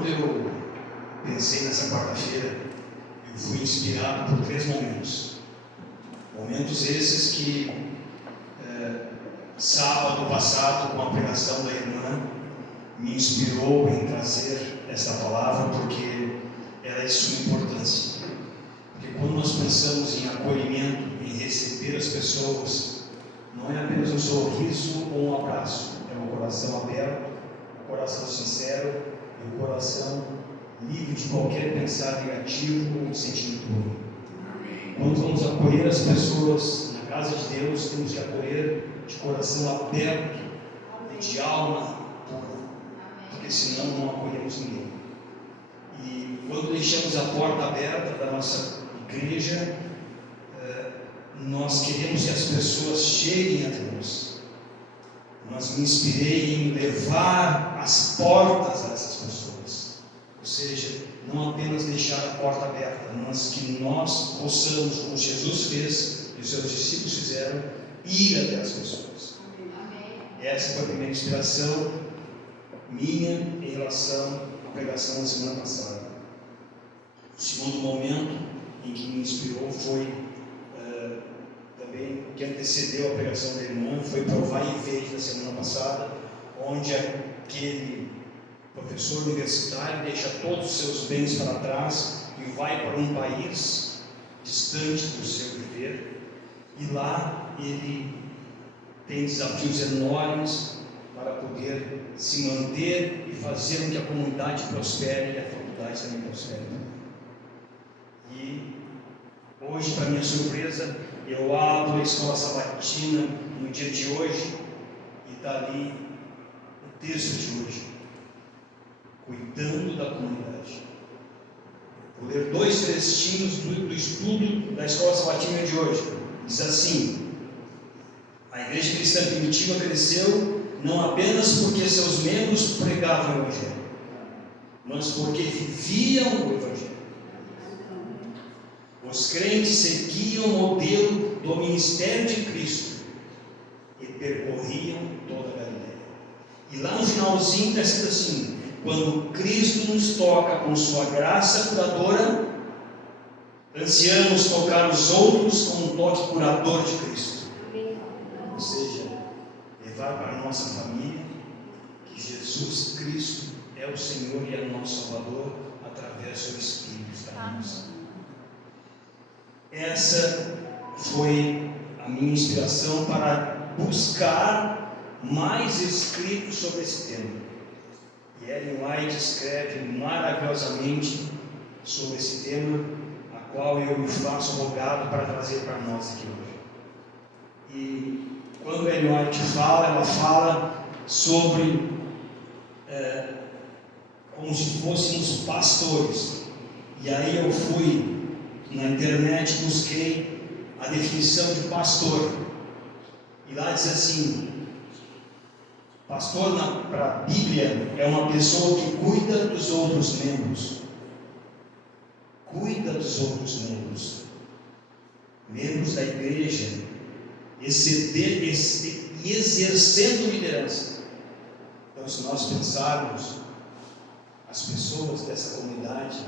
Quando eu pensei nessa quarta-feira, eu fui inspirado por 3 momentos. Momentos esses que, sábado passado, com a pregação da irmã, me inspirou em trazer esta palavra, porque ela é de suma importância. Porque quando nós pensamos em acolhimento, em receber as pessoas, não é apenas um sorriso ou um abraço, é um coração aberto, um coração sincero e um coração livre de qualquer pensar negativo ou de sentimento ruim. Quando vamos acolher as pessoas na casa de Deus, temos que acolher de coração aberto e de alma pura, porque senão não acolhemos ninguém. E quando deixamos a porta aberta da nossa igreja, nós queremos que as pessoas cheguem até nós. Mas me inspirei em levar as portas a essas pessoas, ou seja, não apenas deixar a porta aberta, mas que nós possamos, como Jesus fez e os seus discípulos fizeram, ir até as pessoas. Essa foi a primeira inspiração minha em relação à pregação da semana passada. O segundo momento em que me inspirou foi também o que antecedeu a pregação da irmã, foi Provar e Ver da semana passada, onde aquele professor universitário deixa todos os seus bens para trás e vai para um país distante do seu viver, e lá ele tem desafios enormes para poder se manter e fazer com que a comunidade prospere e a faculdade também prospere. E hoje, para minha surpresa, eu abro a escola sabatina no dia de hoje e está ali o texto de hoje: cuidando da comunidade. Vou ler 2 trechinhos do estudo da escola sabatina de hoje. Diz assim: a igreja cristã primitiva cresceu não apenas porque seus membros pregavam o Evangelho, mas porque viviam o Evangelho. Os crentes seguiam o modelo do ministério de Cristo e percorriam toda a Galileia. E lá no finalzinho está escrito assim: quando Cristo nos toca com sua graça curadora, ansiamos tocar os outros com um toque curador de Cristo. Ou seja, levar para a nossa família que Jesus Cristo é o Senhor e é o nosso Salvador através do seu Espírito está em nós. Essa foi a minha inspiração para buscar mais escritos sobre esse tema. E Ellen White escreve maravilhosamente sobre esse tema, a qual eu me faço rogado para trazer para nós aqui hoje. E quando Ellen White fala, ela fala sobre como se fôssemos pastores. E aí eu fui na internet, busquei a definição de pastor, e lá diz assim: pastor para a Bíblia é uma pessoa que cuida dos outros membros. Cuida dos outros membros. Membros da igreja, exercendo liderança. Então, se nós pensarmos, as pessoas dessa comunidade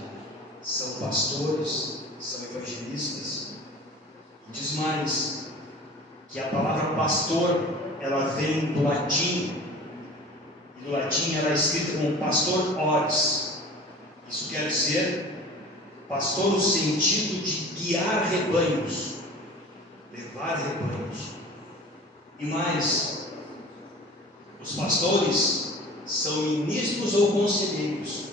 são pastores, são evangelistas. E diz mais, que a palavra pastor, ela vem do latim, e no latim ela é escrita como pastor ores. Isso quer dizer pastor no sentido de guiar rebanhos, levar rebanhos. E mais, os pastores são ministros ou conselheiros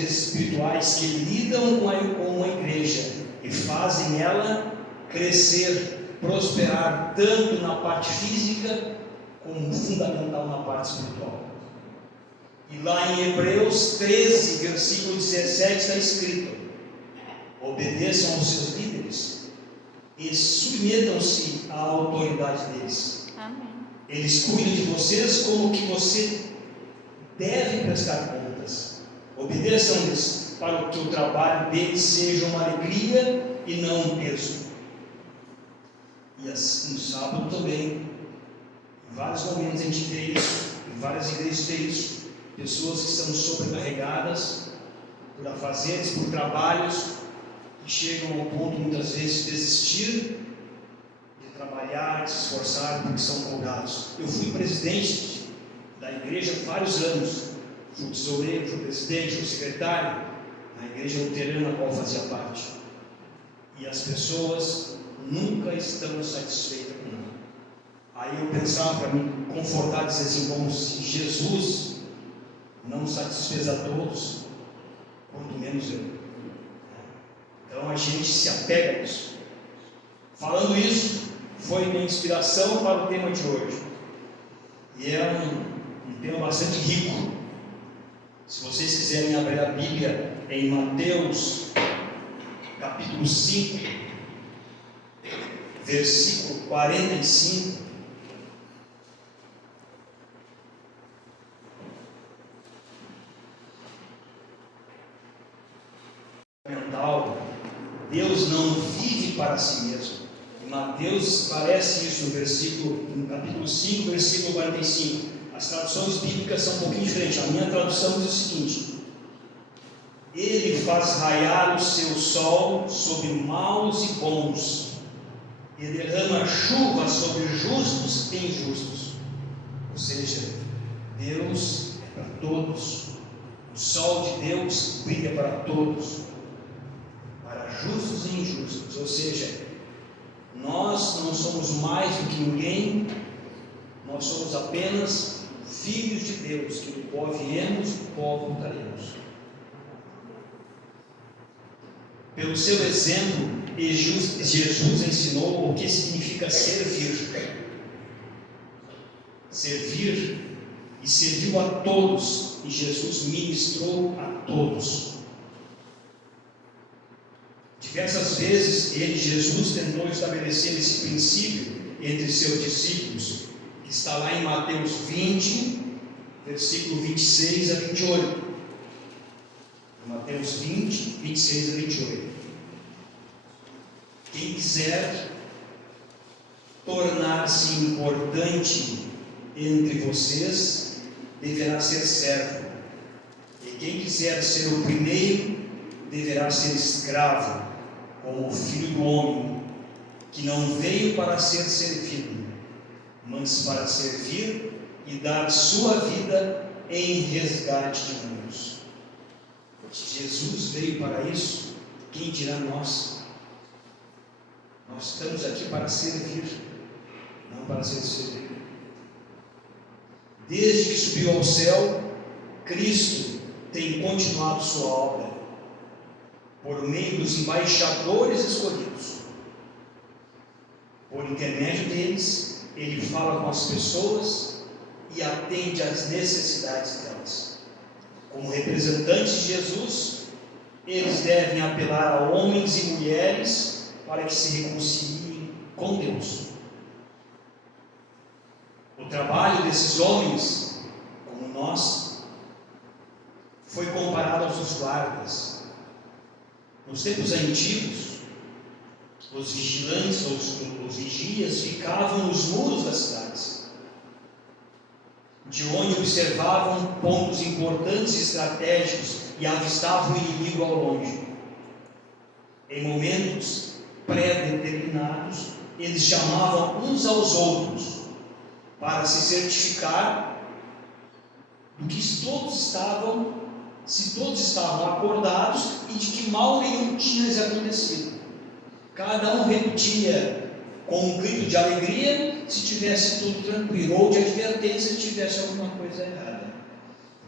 espirituais que lidam com uma igreja e fazem ela crescer, prosperar, tanto na parte física como fundamental na parte espiritual. E lá em Hebreus 13, versículo 17 está escrito: obedeçam aos seus líderes e submetam-se à autoridade deles. Amém. Eles cuidam de vocês como que você deve prestar contas. Obedeçam-lhes para que o trabalho deles seja uma alegria e não um peso. E assim, no sábado também, em vários momentos a gente vê isso, em várias igrejas vê isso. pessoas que estão sobrecarregadas por afazeres, por trabalhos, que chegam ao ponto muitas vezes de desistir de trabalhar, de se esforçar, porque são cobrados. Eu fui presidente da igreja há vários anos, fui tesoureiro, fui presidente, fui secretário na igreja luterana a qual fazia parte, e as pessoas nunca estão satisfeitas com nada. Aí eu pensava para me confortar, dizer assim, como se Jesus não satisfez a todos, quanto menos eu. Então a gente se apega a isso. Falando isso, foi minha inspiração para o tema de hoje, e é um tema bastante rico. Se vocês quiserem abrir a Bíblia em Mateus capítulo 5, versículo 45, Deus não vive para si mesmo. E Mateus esclarece isso no capítulo 5, versículo 45. As traduções bíblicas são um pouquinho diferentes. A minha tradução diz o seguinte: Ele faz raiar o seu sol sobre maus e bons, e derrama chuva sobre justos e injustos. Ou seja, Deus é para todos. O sol de Deus brilha para todos, para justos e injustos. Ou seja, nós não somos mais do que ninguém, nós somos apenas filhos de Deus, que do pó viemos, do pó voltaremos. Pelo seu exemplo, Jesus ensinou o que significa servir. Servir, e serviu a todos, e Jesus ministrou a todos. Diversas vezes Jesus tentou estabelecer esse princípio entre seus discípulos, que está lá em Mateus 20, versículo 26 a 28. Mateus 20, 26 a 28. Quem quiser tornar-se importante entre vocês, deverá ser servo. E quem quiser ser o primeiro, deverá ser escravo, como o Filho do Homem, que não veio para ser servido, mas para servir e dar sua vida em resgate de muitos. Se Jesus veio para isso, quem dirá nós? Nós estamos aqui para servir, não para ser servido. Desde que subiu ao céu, Cristo tem continuado sua obra, por meio dos embaixadores escolhidos. Por intermédio deles, Ele fala com as pessoas e atende às necessidades delas. Como representantes de Jesus, eles devem apelar a homens e mulheres para que se reconciliem com Deus. O trabalho desses homens, como nós, foi comparado aos dos guardas. Nos tempos antigos, os vigilantes, os vigias, ficavam nos muros das cidades, de onde observavam pontos importantes e estratégicos e avistavam o inimigo ao longe. Em momentos pré-determinados, eles chamavam uns aos outros para se certificar do que se todos estavam acordados e de que mal nenhum tinha lhes acontecido. Cada um repetia com um grito de alegria se tivesse tudo tranquilo, ou de advertência se tivesse alguma coisa errada.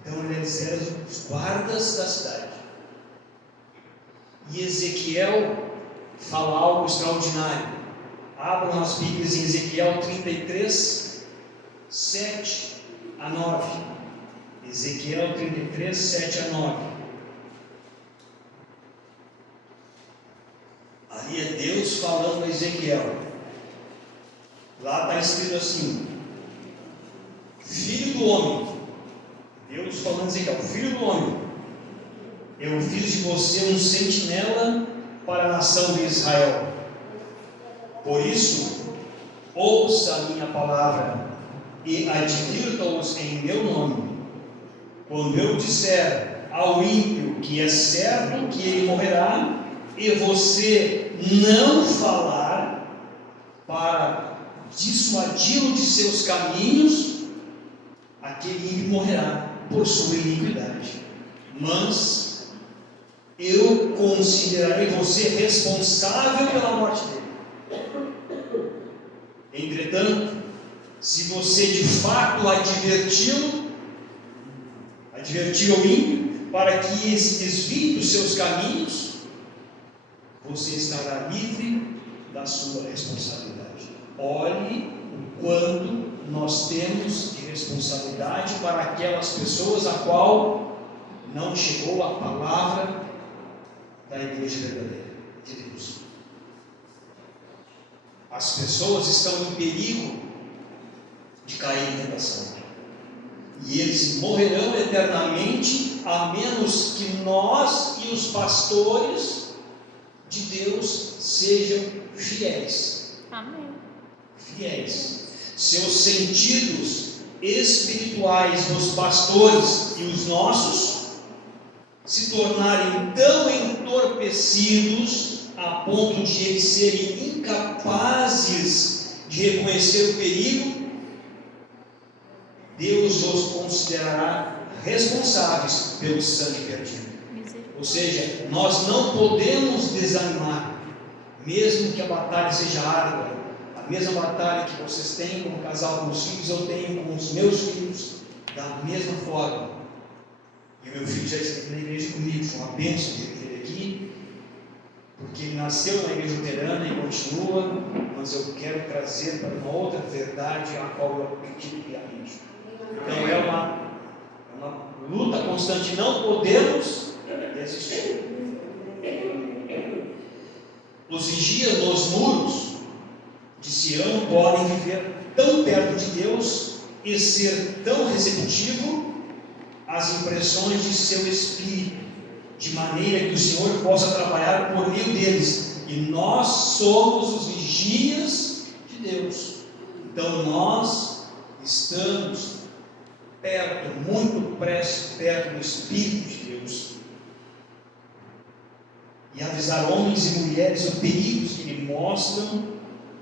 Então eles eram os guardas da cidade. E Ezequiel fala algo extraordinário. Abram as Bíblias em Ezequiel 33, 7 a 9. Ezequiel 33, 7 a 9. Ali é Deus falando a Ezequiel. Lá está escrito assim: Filho do homem, Deus falando a Ezequiel, Filho do homem, eu fiz de você um sentinela para a nação de Israel. Por isso, ouça a minha palavra e advirta-os em meu nome. quando eu disser ao ímpio que é certo que ele morrerá, e você não falar para dissuadi-lo de seus caminhos, aquele ímpio morrerá por sua iniquidade. Mas eu considerarei você responsável pela morte dele. Entretanto, se você de fato advertiu o ímpio para que se desvie dos seus caminhos, você estará livre da sua responsabilidade. Olhe o quanto nós temos de responsabilidade para aquelas pessoas a qual não chegou a palavra da igreja verdadeira de Deus. As pessoas estão em perigo de cair em tentação, e eles morrerão eternamente, a menos que nós e os pastores de Deus sejam fiéis. Amém. Fiéis. Seus sentidos espirituais dos pastores e os nossos se tornarem tão entorpecidos a ponto de eles serem incapazes de reconhecer o perigo, Deus os considerará responsáveis pelo sangue perdido. Ou seja, nós não podemos desanimar, mesmo que a batalha seja árdua. A mesma batalha que vocês têm como casal com os filhos, eu tenho com os meus filhos, da mesma forma. E o meu filho já está aqui na igreja comigo, foi uma bênção ter ele aqui, porque ele nasceu na igreja luterana e continua, mas eu quero trazer para uma outra verdade a qual eu acredito piamente. Então é uma luta constante, não podemos desistir. Os vigias nos muros de Sião podem viver tão perto de Deus e ser tão receptivo às impressões de seu espírito, de maneira que o Senhor possa trabalhar por meio deles, e nós somos os vigias de Deus. Então nós estamos perto, muito perto do Espírito de Deus, e avisar homens e mulheres os perigos que lhe mostram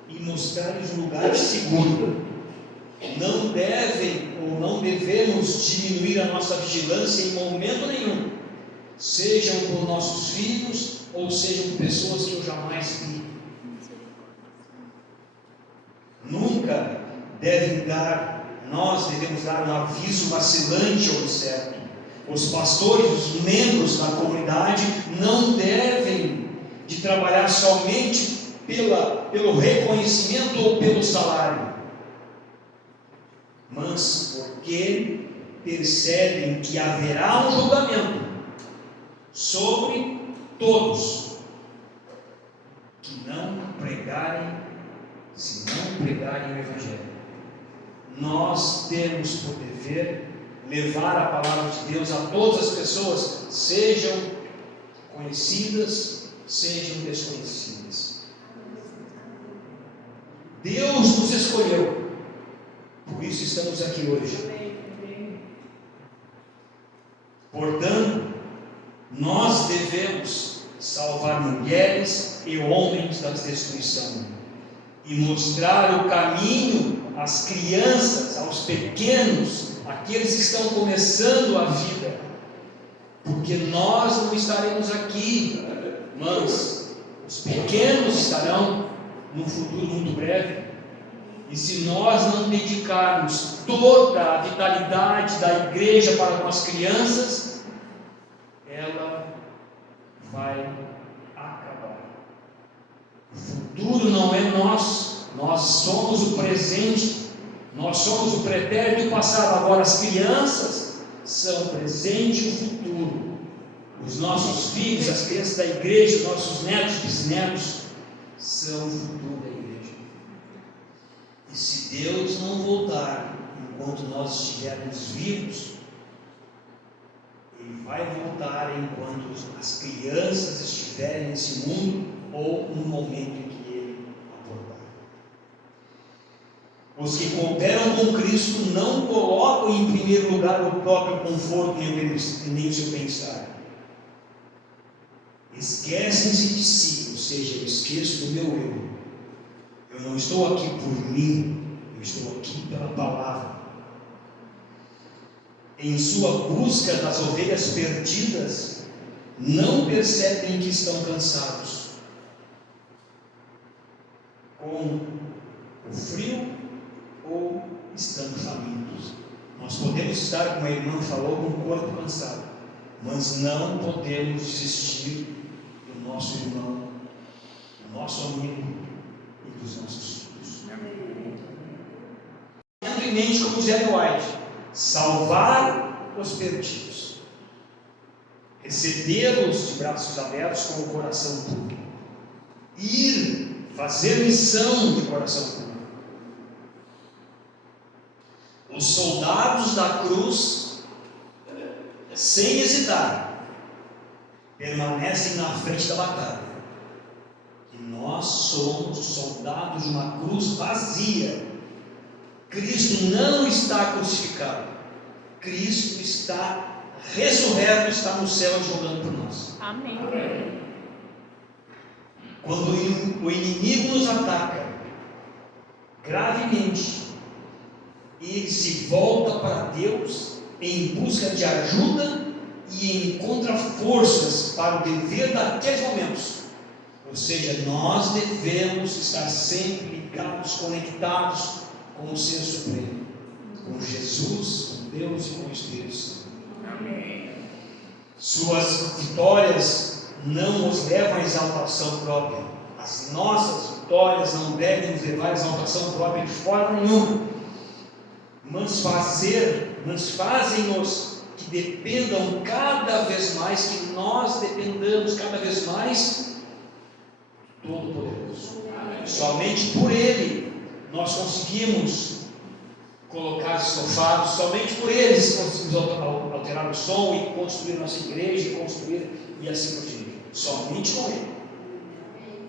e mostrar-lhes um lugar seguro. Não devem ou não devemos diminuir a nossa vigilância em momento nenhum, sejam por nossos filhos ou sejam por pessoas que eu jamais vi. Nunca nós devemos dar um aviso vacilante ou incerto. Os pastores, os membros da comunidade não devem de trabalhar somente pelo reconhecimento ou pelo salário, mas porque percebem que haverá um julgamento sobre todos que não pregarem, se não pregarem o Evangelho. Nós temos por dever levar a palavra de Deus a todas as pessoas, sejam conhecidas, sejam desconhecidas. Deus nos escolheu, por isso estamos aqui hoje. Portanto, nós devemos salvar mulheres e homens da destruição e mostrar o caminho às crianças, aos pequenos, aqueles que estão começando a vida, porque nós não estaremos aqui, mas os pequenos estarão num futuro muito breve. E se nós não dedicarmos toda a vitalidade da igreja para com as crianças, ela vai acabar. O futuro não é nosso, nós somos o presente, nós somos o pretérito e o passado. Agora as crianças são o presente e o futuro. Os nossos filhos, as crianças da igreja, os nossos netos, bisnetos, são o futuro da igreja. E se Deus não voltar enquanto nós estivermos vivos, Ele vai voltar enquanto as crianças estiverem nesse mundo ou no momento em que Ele abordar. Os que cooperam com Cristo não colocam colocam em primeiro lugar o próprio conforto nem o seu bem-estar. Esquecem-se de si, ou seja, eu esqueço do meu eu. Eu não estou aqui por mim, eu estou aqui pela palavra. Em sua busca das ovelhas perdidas, não percebem que estão cansados com o frio ou estando famintos. Nós podemos estar, como a irmã falou, com o corpo cansado, mas não podemos desistir do nosso irmão, do nosso amigo e dos nossos filhos. Tendo em mente, como Ellen White, salvar os perdidos, recebê-los de braços abertos com o coração puro, ir fazer missão de coração puro. Os soldados da cruz, sem hesitar, permanecem na frente da batalha. E nós somos soldados de uma cruz vazia. Cristo não está crucificado. Cristo está ressurreto, está no céu jogando por nós. Amém. Quando o inimigo nos ataca gravemente, ele se volta para Deus em busca de ajuda e encontra forças para o dever daqueles momentos. Ou seja, nós devemos estar sempre ligados, conectados com o Ser Supremo, com Jesus, com Deus e com o Espírito Santo. Amém. Suas vitórias não nos levam à exaltação própria. As nossas vitórias não devem nos levar à exaltação própria de forma nenhuma. Mas fazem-nos que dependam cada vez mais, que nós dependamos cada vez mais do Todo-Poderoso. Somente por Ele nós conseguimos colocar estofados, somente por eles conseguimos alterar o som e construir nossa igreja, e assim por diante. Somente com Ele.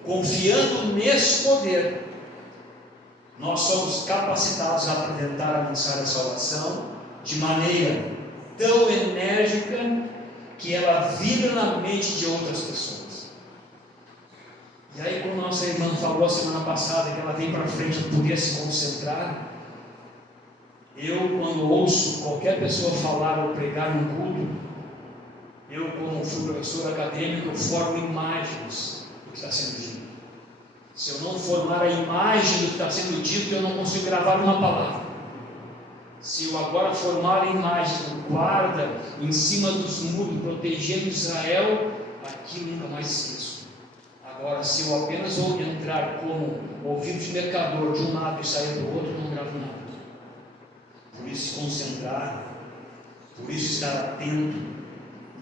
Confiando nesse poder, nós somos capacitados a apresentar a mensagem da salvação de maneira tão enérgica que ela vibra na mente de outras pessoas. E aí, como nossa irmã falou a semana passada, que ela vem para frente para poder se concentrar, eu, quando ouço qualquer pessoa falar ou pregar num culto, eu, como fui professor acadêmico, eu formo imagens do que está sendo dito. Se eu não formar a imagem do que está sendo dito, eu não consigo gravar uma palavra. Se eu agora formar a imagem do guarda em cima dos muros, protegendo Israel, aquilo nunca mais esqueço. Agora, se eu apenas vou entrar como ouvido de mercador de um lado e sair do outro, não gravo nada. Por isso, se concentrar, por isso estar atento.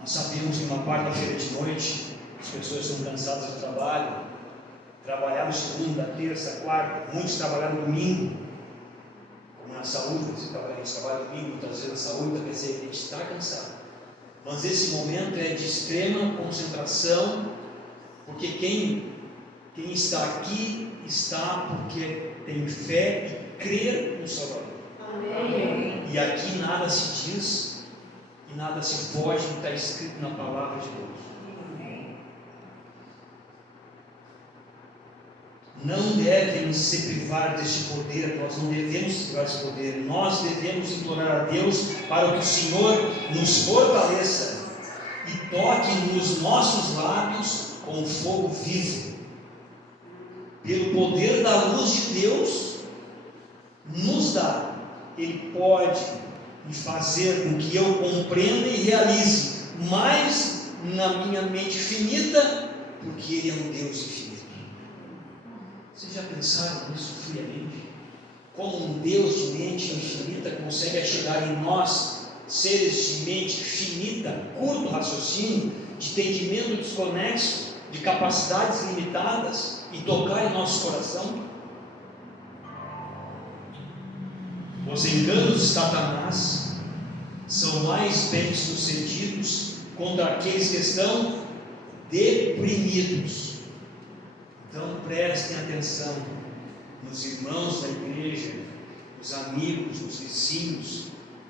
Nós sabemos que uma quarta-feira de noite as pessoas estão cansadas do trabalho, trabalharam segunda, terça, quarta, muitos trabalharam domingo, como na saúde, você trabalha domingo, muitas vezes na saúde, quer dizer, a gente está cansado. Mas esse momento é de extrema concentração, porque quem está aqui está porque tem fé e crê no Salvador. Amém. E aqui nada se diz e nada se foge do que está escrito na palavra de Deus. Não devem se privar deste poder, nós não devemos se privar deste poder, nós devemos implorar a Deus para que o Senhor nos fortaleça e toque nos nossos lábios com fogo vivo, pelo poder da luz de Deus nos dá. Ele pode me fazer com que eu compreenda e realize mais na minha mente finita, porque Ele é um Deus infinito. Vocês já pensaram nisso friamente? Como um Deus de mente infinita consegue chegar em nós, seres de mente finita, curto raciocínio, de entendimento desconexo, de capacidades limitadas, e tocar em nosso coração? Os enganos de Satanás são mais bem sucedidos contra aqueles que estão deprimidos. Então prestem atenção nos irmãos da igreja, nos amigos, nos vizinhos,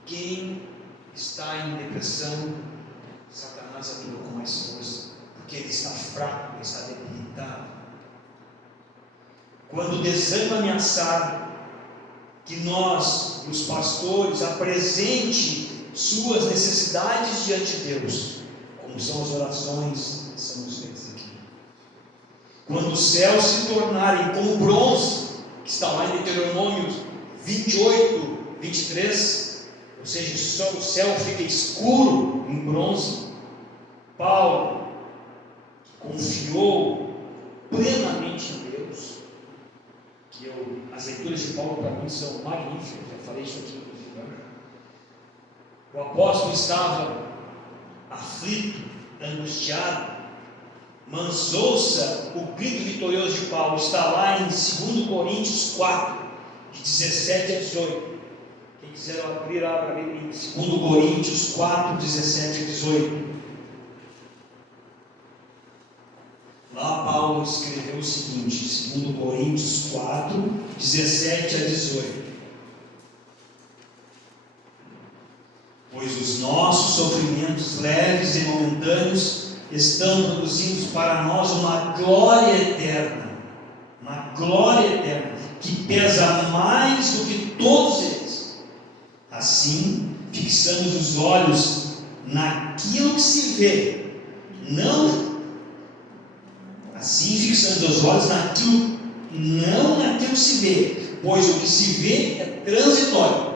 quem depressão, Satanás atua com mais força, porque ele está fraco, ele está debilitado. Quando o desânimo ameaçar, que nós, os pastores, apresente suas necessidades diante de Deus, como são as orações que somos feitas aqui. Quando os céus se tornarem como bronze, que está lá em Deuteronômio 28, 23, ou seja, só o céu fica escuro em bronze, Paulo confiou plenamente em Deus, que as leituras de Paulo para mim são magníficas, já falei isso aqui inclusive, né? O apóstolo estava aflito, angustiado, mas ouça o grito vitorioso de Paulo, está lá em 2 Coríntios 4, de 17 a 18. Quem quiser abrir, abra em 2 Coríntios 4, 17 a 18. Lá Paulo escreveu o seguinte, 2 Coríntios 4, 17 a 18. Pois os nossos sofrimentos leves e momentâneos estão produzindo para nós uma glória eterna, que pesa mais do que todos eles. Assim, fixamos os olhos naquilo que se vê, não naquilo que se vê, pois o que se vê é transitório,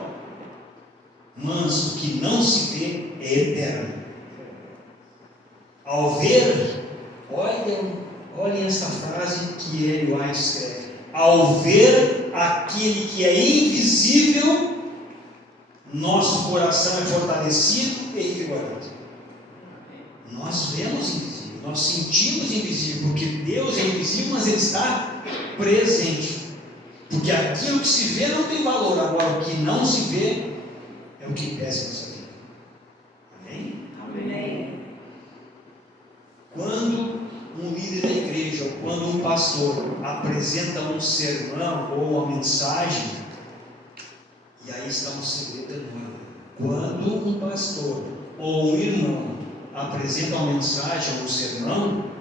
mas o que não se vê é eterno. Ao ver, olhem essa frase que ele White escreve: ao ver aquele que é invisível, nosso coração é fortalecido e revigorado. Nós vemos invisível, nós sentimos invisível, porque Deus é invisível, mas Ele está presente. Porque aquilo que se vê não tem valor, agora o que não se vê é o que pesa em nossa vida. Amém? Amém. Quando um líder da igreja, ou quando um pastor apresenta um sermão ou uma mensagem, e aí está um segredo enorme. Quando um pastor ou um irmão apresenta uma mensagem ou um sermão,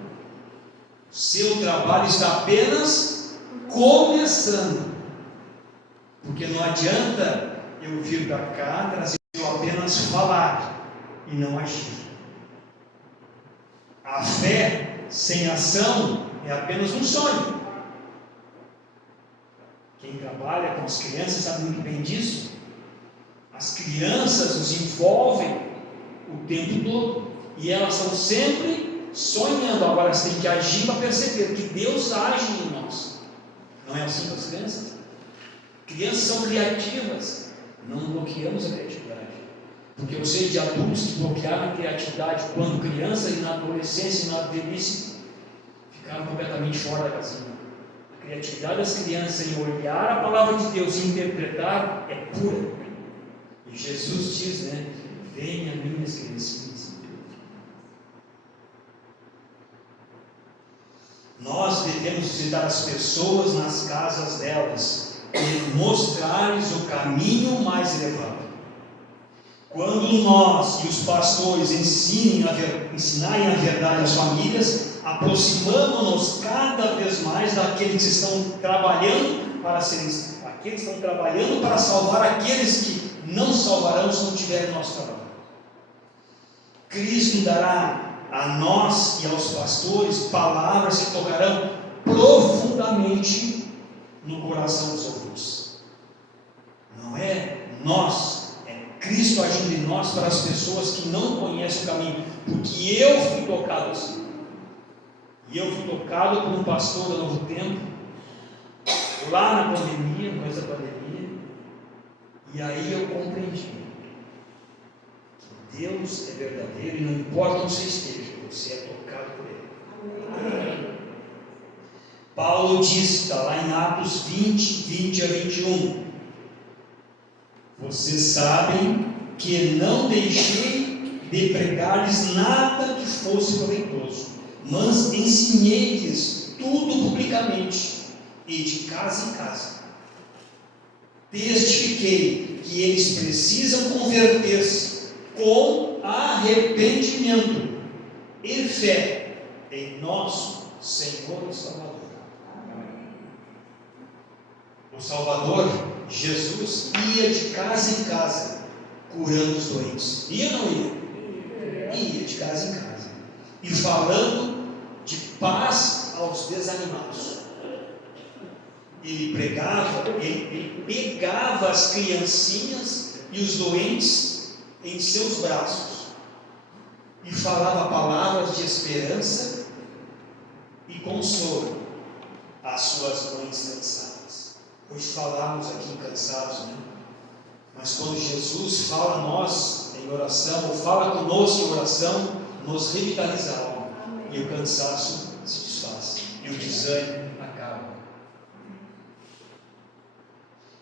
seu trabalho está apenas começando. Porque não adianta eu vir para cá trazer apenas falar e não agir. A fé sem ação é apenas um sonho. Quem trabalha com as crianças sabe muito bem disso. As crianças os envolvem o tempo todo e elas estão sempre sonhando. Agora elas têm que agir para perceber que Deus age em nós. Não é assim com as crianças? Crianças são criativas. Não bloqueamos a criatividade. Porque eu sei de adultos que bloquearam a criatividade quando criança e na adolescência e na velhice ficaram completamente fora da casinha. A criatividade das crianças em olhar a palavra de Deus e interpretar é pura. E Jesus diz, né? Venha minhas criancinhas. Nós devemos visitar as pessoas nas casas delas e mostrar-lhes o caminho mais elevado. Quando nós e os pastores ensinarem a verdade às famílias, aproximamos-nos cada vez mais daqueles que estão trabalhando para salvar aqueles que não salvarão se não tiverem nosso trabalho. Cristo dará a nós e aos pastores palavras que tocarão profundamente no coração dos ouvintes. Não é nós, Cristo agindo em nós para as pessoas que não conhecem o caminho, porque eu fui tocado assim, e eu fui tocado por um pastor do Novo Tempo, lá na pandemia, no começo da pandemia, e aí eu compreendi que Deus é verdadeiro e não importa onde você esteja, você é tocado por Ele. Amém. Paulo diz, está lá em Atos 20 a 21, vocês sabem que não deixei de pregar-lhes nada que fosse proveitoso, mas ensinei-lhes tudo publicamente e de casa em casa. Testifiquei que eles precisam converter-se, com arrependimento e fé em nosso Senhor e Salvador. O Salvador, Jesus, ia de casa em casa, curando os doentes. Ia ou não ia? Ia de casa em casa. E falando de paz aos desanimados. Ele pregava, ele pegava as criancinhas e os doentes em seus braços. E falava palavras de esperança e consolo às suas mães cansadas. Hoje falamos aqui cansados, né? Mas quando Jesus fala a nós em oração, ou fala conosco em oração, nos revitaliza a alma. E o cansaço se desfaz. E o desânimo acaba.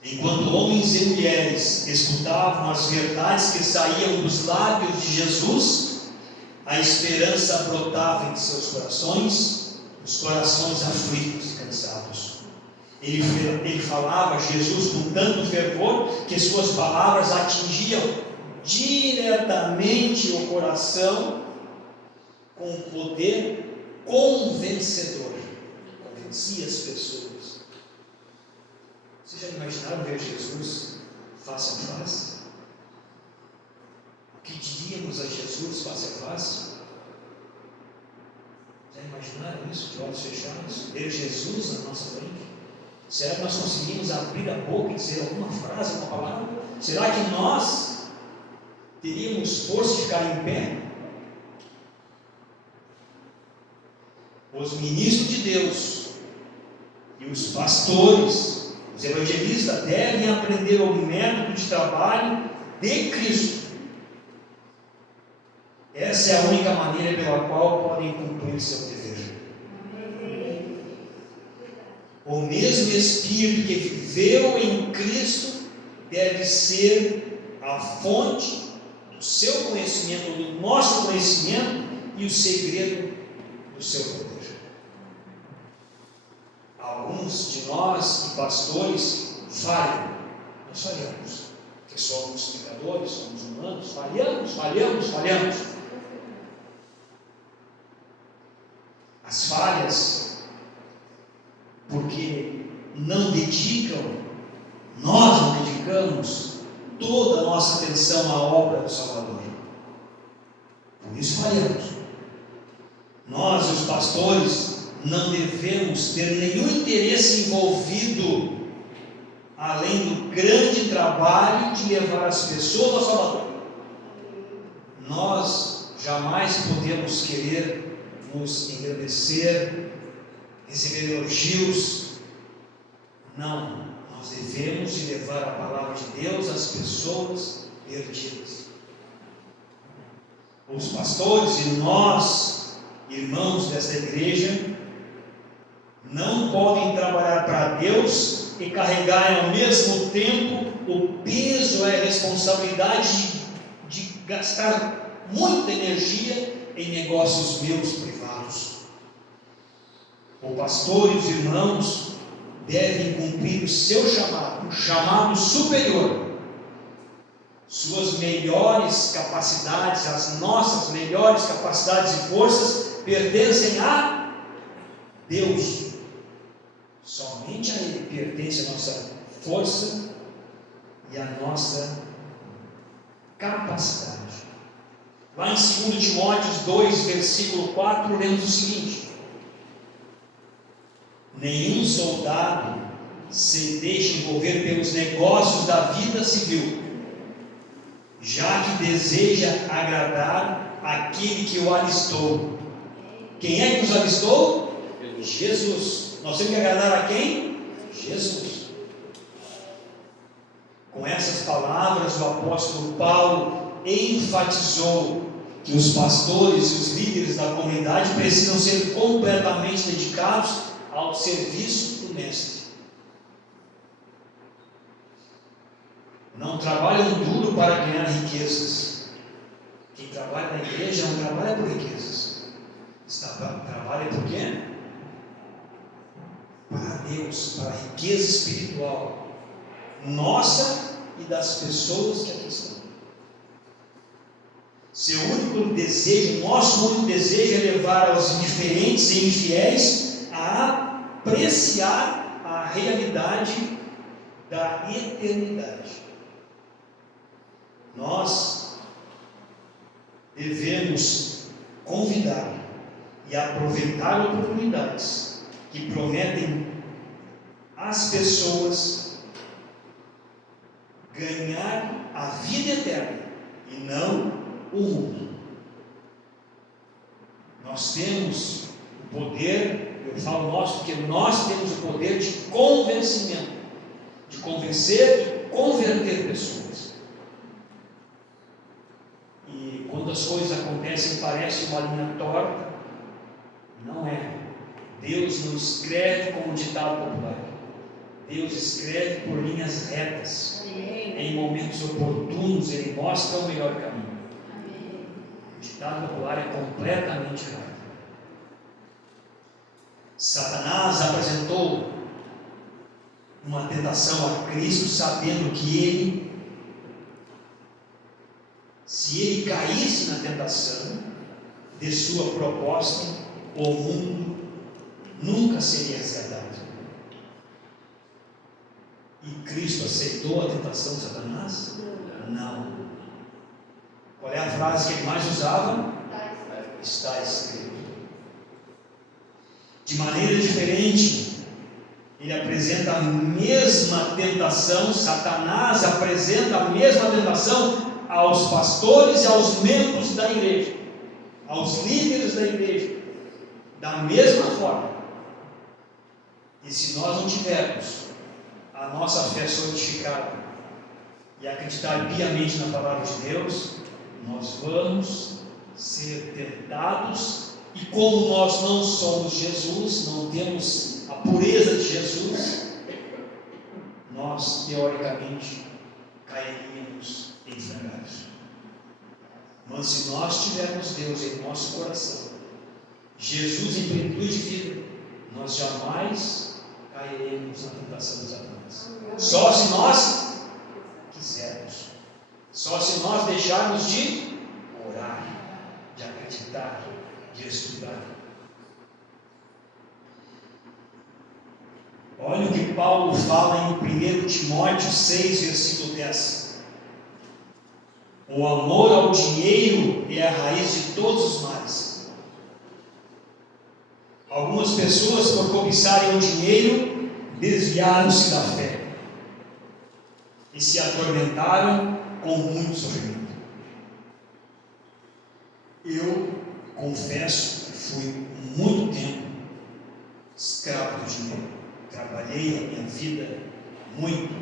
Enquanto homens e mulheres escutavam as verdades que saíam dos lábios de Jesus, a esperança brotava em seus corações, os corações aflitos e cansados. Ele falava, Jesus, com tanto fervor, que suas palavras atingiam diretamente o coração com um poder convencedor. Convencia as pessoas. Vocês já imaginaram ver Jesus face a face? O que diríamos a Jesus face a face? Já imaginaram isso de olhos fechados? Ver Jesus na nossa frente? Será que nós conseguimos abrir a boca e dizer alguma frase, alguma palavra? Será que nós teríamos força de ficar em pé? Os ministros de Deus e os pastores, os evangelistas devem aprender o método de trabalho de Cristo. Essa é a única maneira pela qual podem cumprir seu dever. O mesmo Espírito que viveu em Cristo deve ser a fonte do seu conhecimento, do nosso conhecimento e o segredo do seu poder. Alguns de nós, pastores, falham. Nós falhamos, porque somos pecadores, somos humanos, falhamos. As falhas, porque não dedicam, nós não dedicamos toda a nossa atenção à obra do Salvador. Por isso falhamos. Nós, os pastores, não devemos ter nenhum interesse envolvido além do grande trabalho de levar as pessoas ao Salvador. Nós jamais podemos querer nos engrandecer, receber elogios. Não, nós devemos levar a palavra de Deus às pessoas perdidas. Os pastores e nós, irmãos desta igreja, não podem trabalhar para Deus e carregar ao mesmo tempo o peso e a responsabilidade de gastar muita energia em negócios meus privados. O pastor e os irmãos devem cumprir o seu chamado, um chamado superior. Suas melhores capacidades, as nossas melhores capacidades e forças pertencem a Deus. Somente a Ele pertence a nossa força e a nossa capacidade. Lá em 2 Timóteo 2, versículo 4, lemos o seguinte: nenhum soldado se deixa envolver pelos negócios da vida civil, já que deseja agradar aquele que o alistou. Quem é que nos alistou? Jesus. Nós temos que agradar a quem? Jesus. Com essas palavras, o apóstolo Paulo enfatizou que os pastores e os líderes da comunidade precisam ser completamente dedicados ao serviço do Mestre. Não trabalham duro para ganhar riquezas. Quem trabalha na igreja não trabalha por riquezas. Trabalha por quê? Para Deus, para a riqueza espiritual nossa e das pessoas que aqui estão. Seu único desejo, nosso único desejo é levar os indiferentes e infiéis a apreciar a realidade da eternidade. Nós devemos convidar e aproveitar oportunidades que prometem às pessoas ganhar a vida eterna e não o mundo. Nós temos o poder, eu falo nós, porque nós temos o poder de convencimento, de convencer e converter pessoas. E quando as coisas acontecem, parece uma linha torta, não é. Deus não escreve como ditado popular. Deus escreve por linhas retas. Em momentos oportunos, Ele mostra o melhor caminho. O ditado popular é completamente errado. Satanás apresentou uma tentação a Cristo, sabendo que ele, se ele caísse na tentação de sua proposta, o mundo nunca seria resgatado. E Cristo aceitou a tentação de Satanás? Não. Qual é a frase que ele mais usava? Está escrito. De maneira diferente, ele apresenta a mesma tentação, Satanás apresenta a mesma tentação aos pastores e aos membros da igreja, aos líderes da igreja, da mesma forma. E se nós não tivermos a nossa fé solidificada e acreditar piamente na palavra de Deus, nós vamos ser tentados, e como nós não somos Jesus, não temos a pureza de Jesus, nós teoricamente cairíamos em desgraça. Mas se nós tivermos Deus em nosso coração, Jesus em plenitude de vida, nós jamais cairemos na tentação de Satanás. Só se nós quisermos, só se nós deixarmos de orar, de acreditar, de estudar. Olha o que Paulo fala em 1 Timóteo 6, versículo 10. O amor ao dinheiro é a raiz de todos os males. Algumas pessoas, por cobiçarem o dinheiro, desviaram-se da fé e se atormentaram com muito sofrimento. Eu confesso que fui muito tempo escravo do dinheiro. Trabalhei a minha vida muito.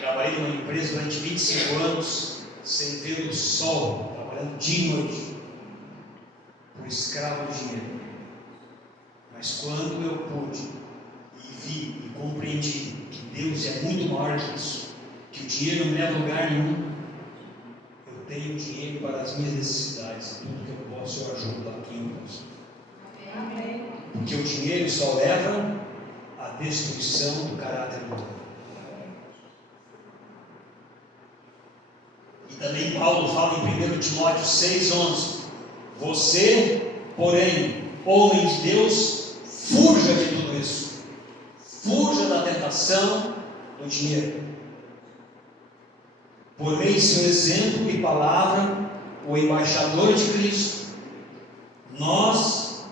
Trabalhei numa empresa durante 25 anos, sem ver o sol, trabalhando dia e noite. Fui escravo do dinheiro. Mas quando eu pude e vi e compreendi que Deus é muito maior que isso, que o dinheiro não me leva a lugar nenhum, eu tenho dinheiro para as minhas necessidades, tudo que eu posso eu ajudo a quem eu posso. Amém. Porque o dinheiro só leva à destruição do caráter do homem. E também Paulo fala em 1 Timóteo 6,11: você, porém, homem de Deus, fuja de tudo isso, fuja da tentação do dinheiro. Por meio de seu exemplo e palavra, o embaixador de Cristo, nós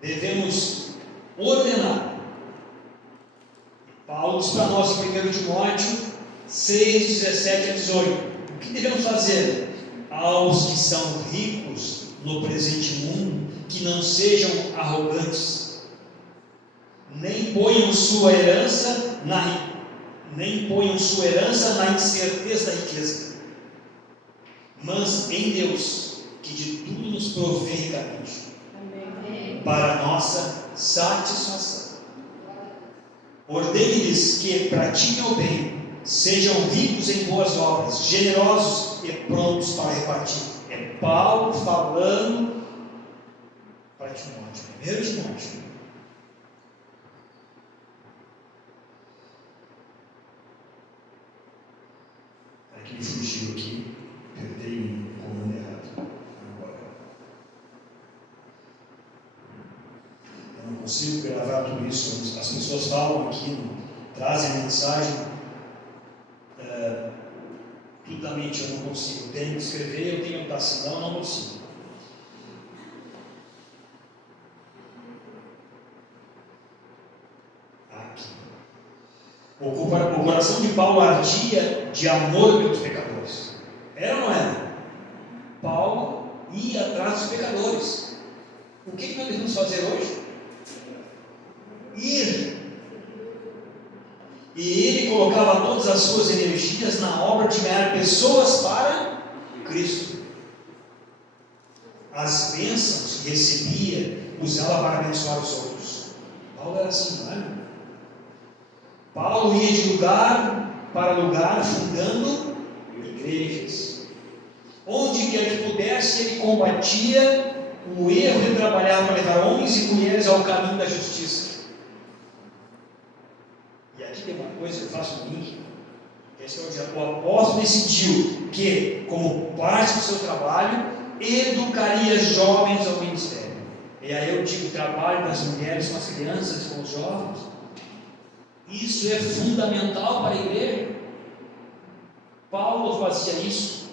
devemos ordenar. Paulo diz para nós em 1 Timóteo 6, 17 a 18: o que devemos fazer? Aos que são ricos no presente mundo, que não sejam arrogantes, nem ponham sua herança na incerteza da riqueza, mas em Deus, que de tudo nos provê ricamente, para a nossa satisfação. Ordene-lhes que pratiquem o bem, sejam ricos em boas obras, generosos e prontos para repartir. É Paulo falando para Timóteo, 1 Timóteo. Que me fugiu aqui, perdei como consigo gravar tudo isso. As pessoas falam aqui, trazem a mensagem, tudo da mente eu não consigo. Tenho que escrever, eu tenho que anotar, senão eu não consigo. Aqui. O coração de Paulo ardia de amor pelos pecadores. Era ou não era? Paulo ia atrás dos pecadores. O que nós devemos fazer hoje? Ir. E ele colocava todas as suas energias na obra de ganhar pessoas para Cristo. As bênçãos que recebia, usava para abençoar os outros. Paulo era assim, não é? Paulo ia de lugar para lugar, fundando igrejas. Onde quer que pudesse, ele combatia o erro de trabalhar para levar homens e mulheres ao caminho da justiça. E aqui tem uma coisa que eu faço um link. O apóstolo decidiu que, como parte do seu trabalho, educaria jovens ao ministério. E aí eu digo, o trabalho das mulheres com as crianças, com os jovens. Isso é fundamental para a igreja. Paulo fazia isso.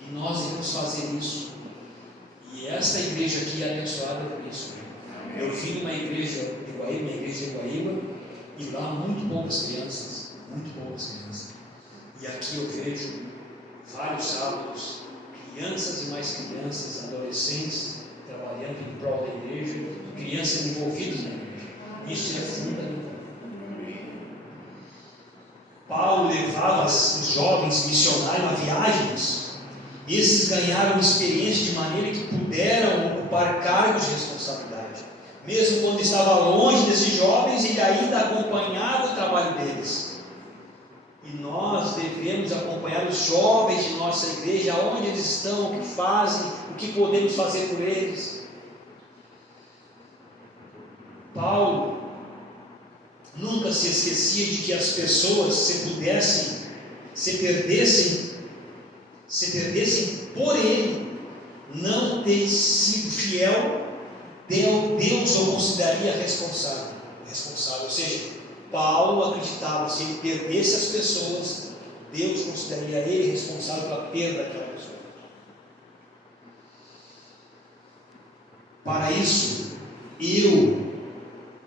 E nós devemos fazer isso. E essa igreja aqui é abençoada por isso. Eu vim numa igreja de Guaíba, e lá muito poucas crianças. E aqui eu vejo vários sábados, crianças e mais crianças, adolescentes, trabalhando em prol da igreja, e crianças envolvidas na igreja. Isso é fundamental. Paulo levava os jovens missionários a viagens. Esses ganharam experiência de maneira que puderam ocupar cargos de responsabilidade. Mesmo quando estava longe desses jovens, ele ainda acompanhava o trabalho deles. E nós devemos acompanhar os jovens de nossa igreja, onde eles estão, o que fazem, o que podemos fazer por eles. Paulo nunca se esquecia de que as pessoas, se perdessem por ele, não ter sido fiel, Deus o consideraria responsável. Ou seja, Paulo acreditava, se ele perdesse as pessoas, Deus consideraria ele responsável pela perda daquela pessoa. Para isso,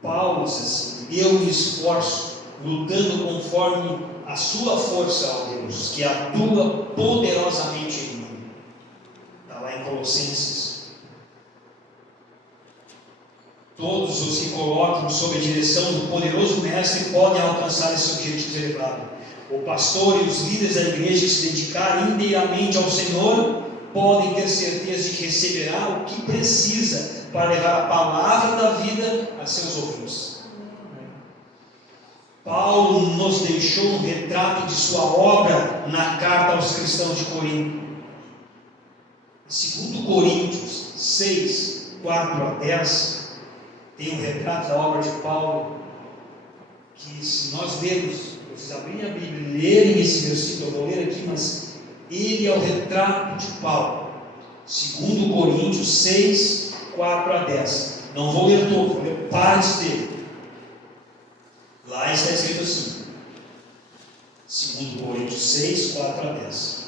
Paulo diz assim, eu me esforço, lutando conforme a sua força, ó Deus, que atua poderosamente em mim. Está lá em Colossenses. Todos os que colocam sob a direção do poderoso Mestre podem alcançar esse objetivo elevado. O pastor e os líderes da igreja que se dedicarem inteiramente ao Senhor podem ter certeza de que receberá o que precisa para levar a palavra da vida a seus ouvintes. Paulo nos deixou um retrato de sua obra na carta aos cristãos de Corinto. Em 2 Coríntios 6, 4 a 10, tem um retrato da obra de Paulo, que se nós lermos, vocês abrirem a Bíblia e lerem esse versículo, eu vou ler aqui, mas ele é o retrato de Paulo. 2 Coríntios 6, 4 a 10. Não vou ler todo, vou ler partes dele. Lá está escrito assim, 2 Coríntios 6, 4 a 10.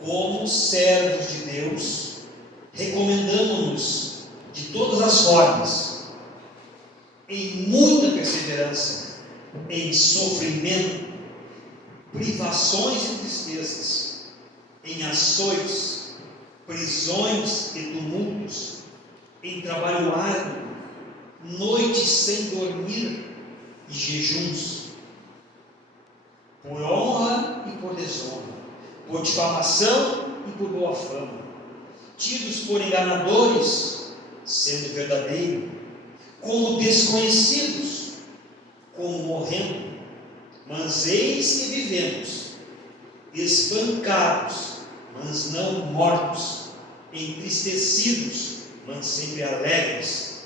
Como servos de Deus, recomendamos-nos de todas as formas, em muita perseverança, em sofrimento, privações e tristezas, em açoites, prisões e tumultos, em trabalho árduo, noites sem dormir e jejuns, por honra e por desonra, por difamação e por boa fama, tidos por enganadores, sendo verdadeiro, como desconhecidos, como morrendo, mas eis que vivemos, espancados, mas não mortos, entristecidos, mas sempre alegres,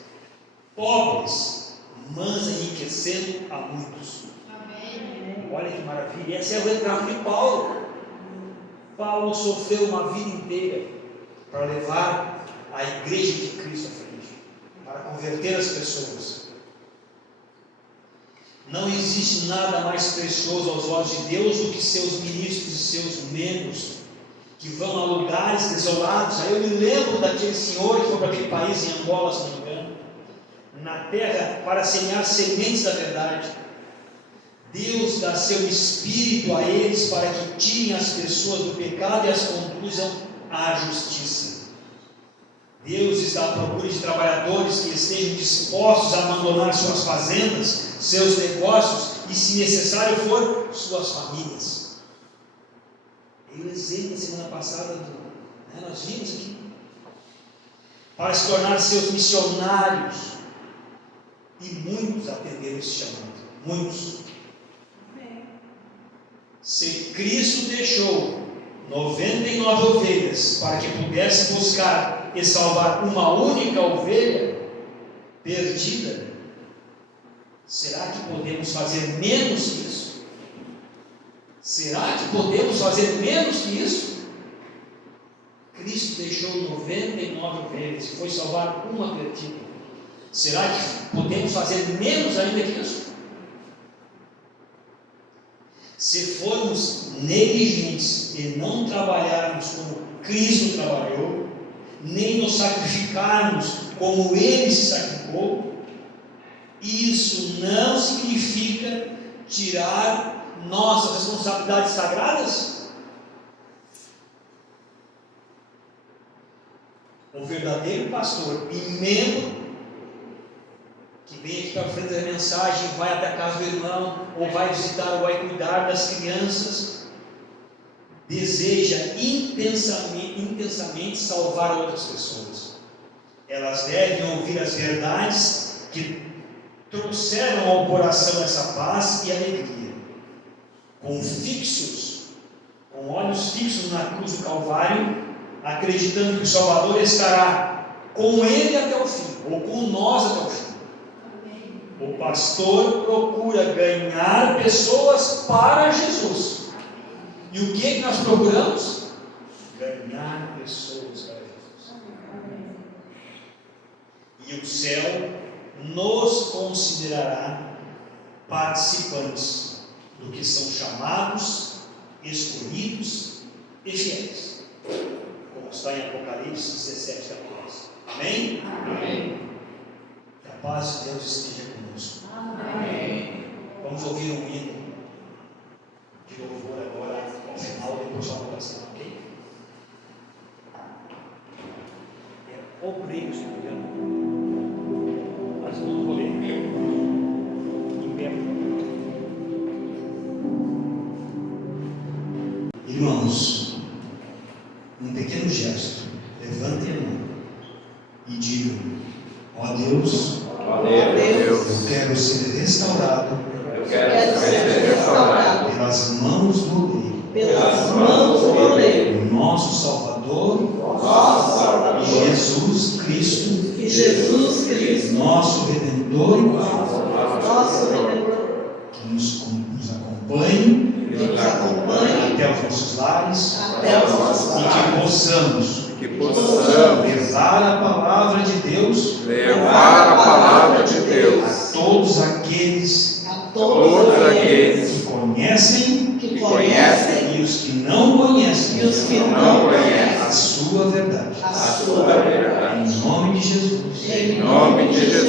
pobres, mas enriquecendo a muitos. Amém. Olha que maravilha, esse é o retrato de Paulo. Paulo sofreu uma vida inteira para levar a igreja de Cristo à frente. para converter as pessoas. Não existe nada mais precioso aos olhos de Deus do que seus ministros e seus membros, que vão a lugares desolados. Aí eu me lembro daquele senhor que foi para aquele país, em Angola, se não me engano, na terra para semear sementes da verdade. Deus dá seu Espírito a eles para que tirem as pessoas do pecado e as conduzam à justiça. Deus está à procura de trabalhadores que estejam dispostos a abandonar suas fazendas, seus negócios e, se necessário for, suas famílias. E o exemplo da semana passada, nós vimos aqui, para se tornar seus missionários, e muitos atenderam esse chamado, muitos. Se Cristo deixou 99 ovelhas para que pudesse buscar e salvar uma única ovelha perdida, será que podemos fazer menos que isso? Será que podemos fazer menos que isso? Cristo deixou 99 ovelhas e foi salvar uma perdida. Será que podemos fazer menos ainda que isso? Se formos negligentes e não trabalharmos como Cristo trabalhou, nem nos sacrificarmos como Ele se sacrificou, isso não significa tirar nossas responsabilidades sagradas? O verdadeiro pastor e membro que vem aqui para frente da mensagem, vai até a casa do irmão, ou vai visitar, ou vai cuidar das crianças, deseja intensamente salvar outras pessoas. Elas devem ouvir as verdades que trouxeram ao coração essa paz e alegria, com olhos fixos na cruz do Calvário, acreditando que o Salvador estará com ele até o fim, ou com nós até o fim. O pastor procura ganhar pessoas para Jesus. E o que nós procuramos? Ganhar pessoas para Jesus. E o céu nos considerará participantes do que são chamados, escolhidos e fiéis, como está em Apocalipse 17, 14. Amém? Amém. Que a paz de Deus esteja conosco. Amém. Vamos ouvir um hino de louvor agora ao final, depois da oração, ok? É obreiro, se não me engano, mas não vou ler. Em pé. Irmãos, um pequeno gesto, levantem a mão e digam: ó Deus, eu quero ser restaurado pelas mãos do oleiro, o nosso Salvador, Jesus Cristo, nosso Redentor e Pai, que nos acompanhe até os nossos lares, e que possamos levar a palavra de Deus a todos aqueles que conhecem e os que não conhecem a sua verdade. Em nome de Jesus.